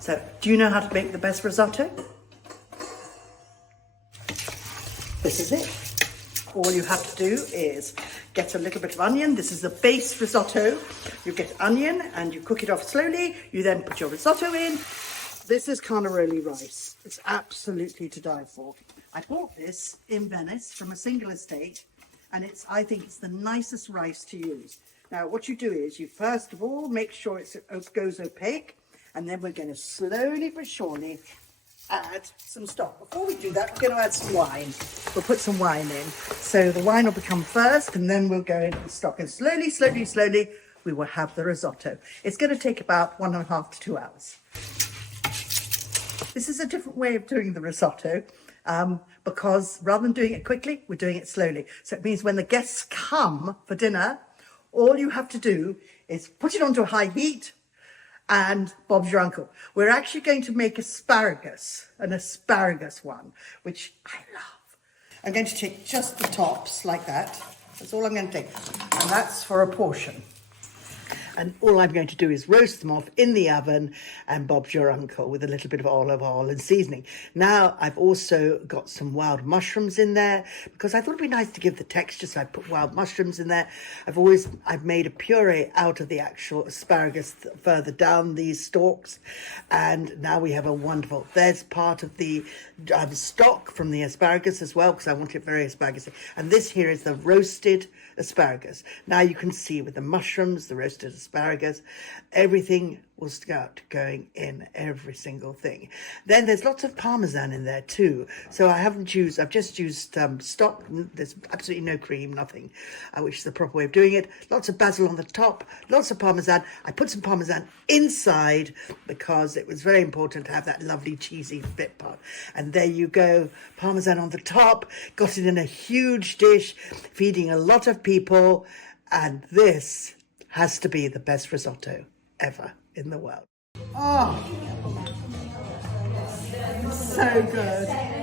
So, do you know how to make the best risotto? This is it. All you have to do is get a little bit of onion. This is the base risotto. You get onion and you cook it off slowly. You then put your risotto in. This is Carnaroli rice. It's absolutely to die for. I bought this in Venice from a single estate, and I think it's the nicest rice to use. Now, what you do is you first of all make sure it goes opaque, and then we're going to slowly but surely add some stock. Before we do that, we're going to add some wine. We'll put some wine in. So the wine will become first, and then we'll go into the stock. And slowly, slowly, slowly, we will have the risotto. It's going to take about 1.5 to 2 hours. This is a different way of doing the risotto, because rather than doing it quickly, we're doing it slowly. So it means when the guests come for dinner, all you have to do is put it onto a high heat, and Bob's your uncle. We're actually going to make an asparagus one, which I love. I'm going to take just the tops like that. That's all I'm going to take. And that's for a portion. And all I'm going to do is roast them off in the oven, and Bob's your uncle, with a little bit of olive oil and seasoning. Now, I've also got some wild mushrooms in there, because I thought it'd be nice to give the texture, so I put wild mushrooms in there. I've made a puree out of the actual asparagus further down these stalks, and now we have a wonderful, there's part of the stock from the asparagus as well, because I want it very asparagus-y. And this here is the roasted asparagus. Now you can see with the mushrooms, the roasted asparagus, everything will start going in, every single thing. Then there's lots of parmesan in there too. So I've just used stock. There's absolutely no cream, nothing, which is the proper way of doing it. Lots of basil on the top, lots of parmesan. I put some parmesan inside because it was very important to have that lovely cheesy bit part. And there you go, parmesan on the top, got it in a huge dish, feeding a lot of people. And this has to be the best risotto ever in the world. Oh, so good.